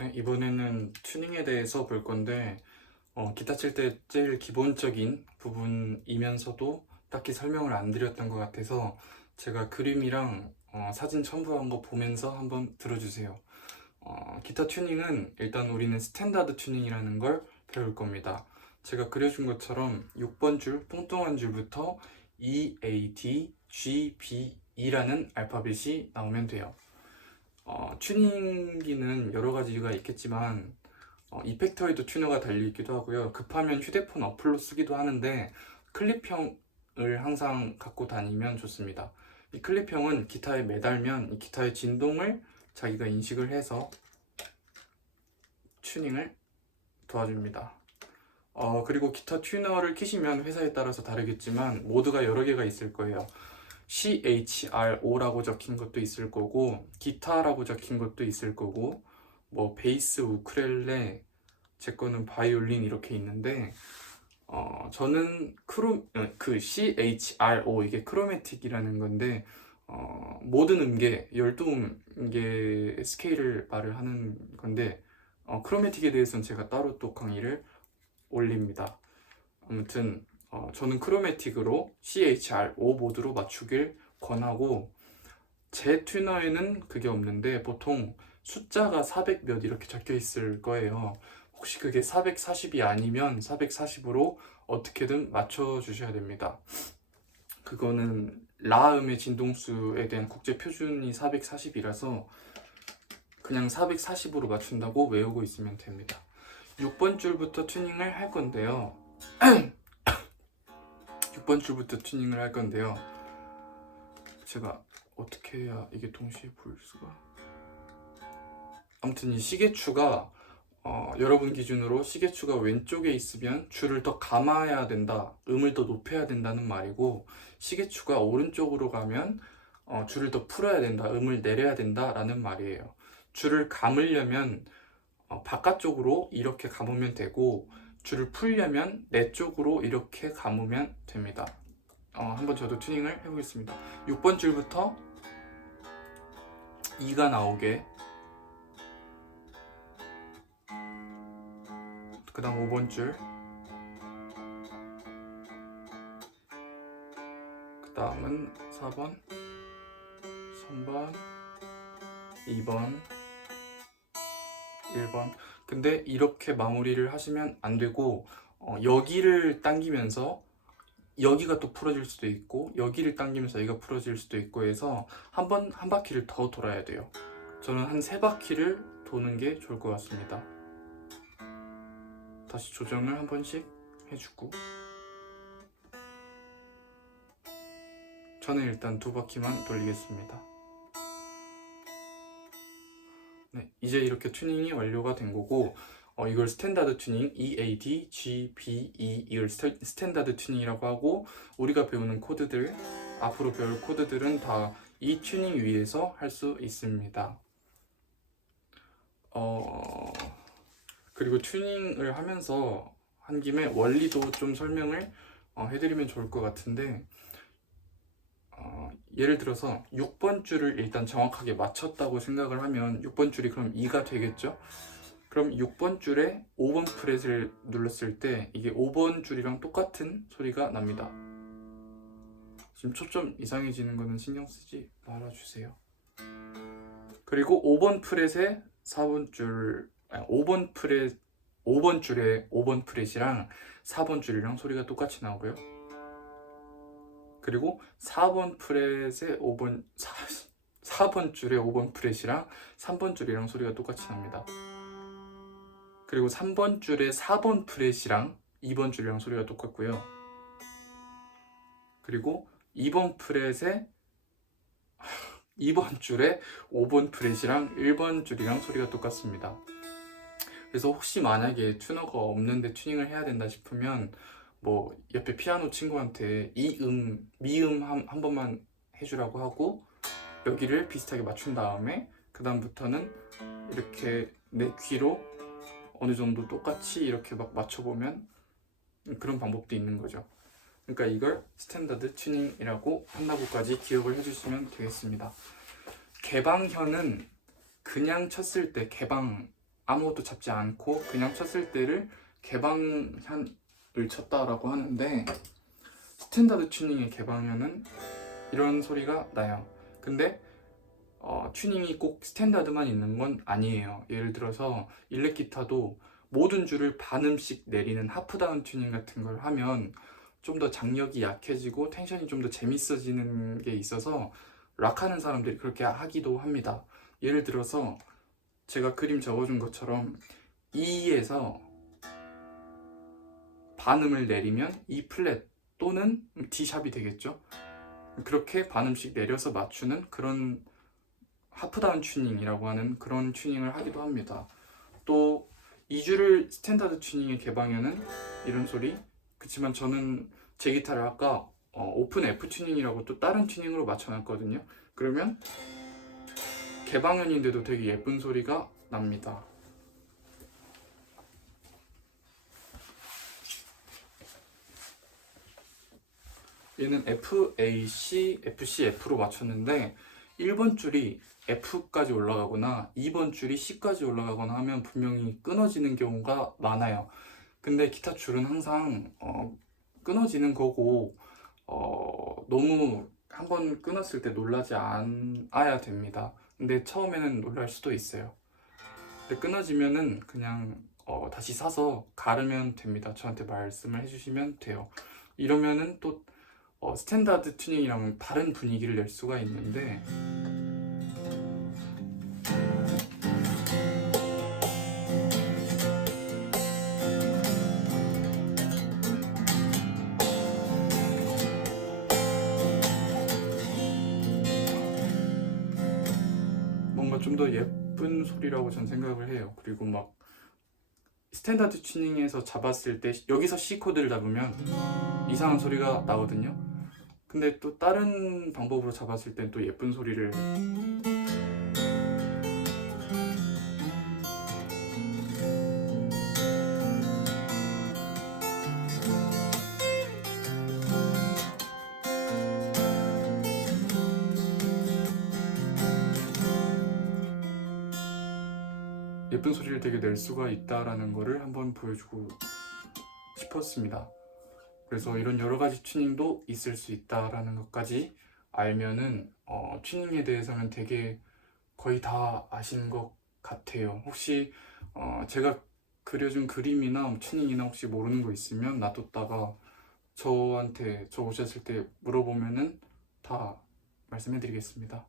네, 이번에는 튜닝에 대해서 볼 건데 기타 칠 때 제일 기본적인 부분이면서도 딱히 설명을 안 드렸던 것 같아서 제가 그림이랑 사진 첨부한 거 보면서 한번 들어주세요. 기타 튜닝은 일단 우리는 스탠다드 튜닝이라는 걸 배울 겁니다. 제가 그려준 것처럼 6번 줄, 뚱뚱한 줄부터 E, A, D, G, B, E라는 알파벳이 나오면 돼요. 튜닝기는 여러 가지가 있겠지만 이펙터에도 튜너가 달려있기도 하고요. 급하면 휴대폰 어플로 쓰기도 하는데 클립형을 항상 갖고 다니면 좋습니다. 이 클립형은 기타에 매달면 이 기타의 진동을 자기가 인식을 해서 튜닝을 도와줍니다. 그리고 기타 튜너를 키시면 회사에 따라서 다르겠지만 모드가 여러 개가 있을 거예요. CHRO라고 적힌 것도 있을 거고 기타라고 적힌 것도 있을 거고 뭐 베이스, 우쿨렐레, 제 거는 바이올린 이렇게 있는데 저는 그 CHRO 이게 크로매틱이라는 건데 모든 음계 12음계 스케일을 말을 하는 건데 크로매틱에 대해서는 제가 따로 또 강의를 올립니다. 아무튼 저는 크로매틱으로 CHRO 모드로 맞추길 권하고 제 튜너에는 그게 없는데 보통 숫자가 400 몇 이렇게 적혀 있을 거예요. 혹시 그게 440이 아니면 440으로 어떻게든 맞춰 주셔야 됩니다. 그거는 라음의 진동수에 대한 국제 표준이 440이라서 그냥 440으로 맞춘다고 외우고 있으면 됩니다. 6번 줄부터 튜닝을 할 건데요. 6번 줄부터 튜닝을 할 건데요. 제가 어떻게 해야 이게 동시에 보일 수가? 아무튼 이 시계추가 여러분 기준으로 시계추가 왼쪽에 있으면 줄을 더 감아야 된다, 음을 더 높여야 된다는 말이고 시계추가 오른쪽으로 가면 줄을 더 풀어야 된다, 음을 내려야 된다라는 말이에요. 줄을 감으려면 바깥쪽으로 이렇게 감으면 되고 줄을 풀려면 내 쪽으로 이렇게 감으면 됩니다. 한번 저도 튜닝을 해보겠습니다. 6번 줄부터 2가 나오게, 그 다음 5번 줄, 그 다음은 4번, 3번, 2번, 1번. 근데 이렇게 마무리를 하시면 안 되고 여기를 당기면서 여기가 또 풀어질 수도 있고 여기를 당기면서 여기가 풀어질 수도 있고 해서 한 바퀴를 더 돌아야 돼요. 저는 한 3바퀴를 도는 게 좋을 것 같습니다. 다시 조정을 한 번씩 해주고 저는 일단 2바퀴만 돌리겠습니다. 네, 이제 이렇게 튜닝이 완료가 된 거고 이걸 스탠다드 튜닝 EAD, G, B, E 이걸 스탠다드 튜닝이라고 하고 우리가 배우는 코드들, 앞으로 배울 코드들은 다 이 튜닝 위에서 할 수 있습니다. 그리고 튜닝을 하면서 한 김에 원리도 좀 설명을 해드리면 좋을 것 같은데 예를 들어서 6번 줄을 일단 정확하게 맞췄다고 생각을 하면 6번 줄이 그럼 2가 되겠죠? 그럼 6번 줄에 5번 프렛을 눌렀을 때 이게 5번 줄이랑 똑같은 소리가 납니다. 지금 초점 이상해지는 거는 신경 쓰지 말아주세요. 그리고 5번 프렛에 4번 줄, 5번 프렛, 5번 줄에 5번 프렛이랑 4번 줄이랑 소리가 똑같이 나오고요. 그리고 4번 프렛에 4번 줄에 5번 프렛이랑 3번 줄이랑 소리가 똑같이 납니다. 그리고 3번 줄에 4번 프렛이랑 2번 줄이랑 소리가 똑같고요. 그리고 2번 프렛에 2번 줄에 5번 프렛이랑 1번 줄이랑 소리가 똑같습니다. 그래서 혹시 만약에 튜너가 없는데 튜닝을 해야 된다 싶으면 뭐 옆에 피아노 친구한테 미음 한 번만 해주라고 하고 여기를 비슷하게 맞춘 다음에 그 다음부터는 이렇게 내 귀로 어느 정도 똑같이 이렇게 막 맞춰보면 그런 방법도 있는 거죠. 그러니까 이걸 스탠다드 튜닝이라고 한다고까지 기억을 해주시면 되겠습니다. 개방현은 그냥 쳤을 때 개방 아무것도 잡지 않고 그냥 쳤을 때를 개방현을 쳤다라고 하는데, 스탠다드 튜닝의 개방현은 이런 소리가 나요. 근데 튜닝이 꼭 스탠다드만 있는 건 아니에요. 예를 들어서 일렉 기타도 모든 줄을 반음씩 내리는 하프다운 튜닝 같은 걸 하면 좀 더 장력이 약해지고 텐션이 좀 더 재밌어지는 게 있어서 락하는 사람들이 그렇게 하기도 합니다. 예를 들어서 제가 그림 적어준 것처럼 E에서 반음을 내리면 E 플랫 또는 D 샵이 되겠죠. 그렇게 반음씩 내려서 맞추는 그런 하프다운 튜닝이라고 하는 그런 튜닝을 하기도 합니다. 또 2주를 스탠다드 튜닝의 개방에는 이런 소리. 그치만 저는 제 기타를 아까 오픈 F 튜닝이라고 또 다른 튜닝으로 맞춰놨거든요. 그러면 개방현인데도 되게 예쁜 소리가 납니다. 얘는 F, A, C, F, C, F로 맞췄는데 1번 줄이 F까지 올라가거나 2번 줄이 C까지 올라가거나 하면 분명히 끊어지는 경우가 많아요. 근데 기타 줄은 항상 끊어지는 거고 너무 한번 끊었을 때 놀라지 않아야 됩니다. 근데 처음에는 놀랄 수도 있어요. 근데 끊어지면은 그냥 다시 사서 가르면 됩니다. 저한테 말씀을 해주시면 돼요. 이러면은 또 스탠다드 튜닝이랑 다른 분위기를 낼 수가 있는데, 뭔가 좀 더 예쁜 소리라고 전 생각을 해요. 그리고 막 스탠다드 튜닝에서 잡았을 때 여기서 C 코드를 잡으면 이상한 소리가 나거든요. 근데 또 다른 방법으로 잡았을 땐 또 예쁜 소리를. 예쁜 소리를 되게 낼 수가 있다라는 거를 한번 보여주고 싶었습니다. 그래서 이런 여러 가지 튜닝도 있을 수 있다라는 것까지 알면은 튜닝에 대해서는 되게 거의 다 아신 것 같아요. 혹시 제가 그려준 그림이나 튜닝이나 혹시 모르는 거 있으면 놔뒀다가 저한테 저 오셨을 때 물어보면은 다 말씀해 드리겠습니다.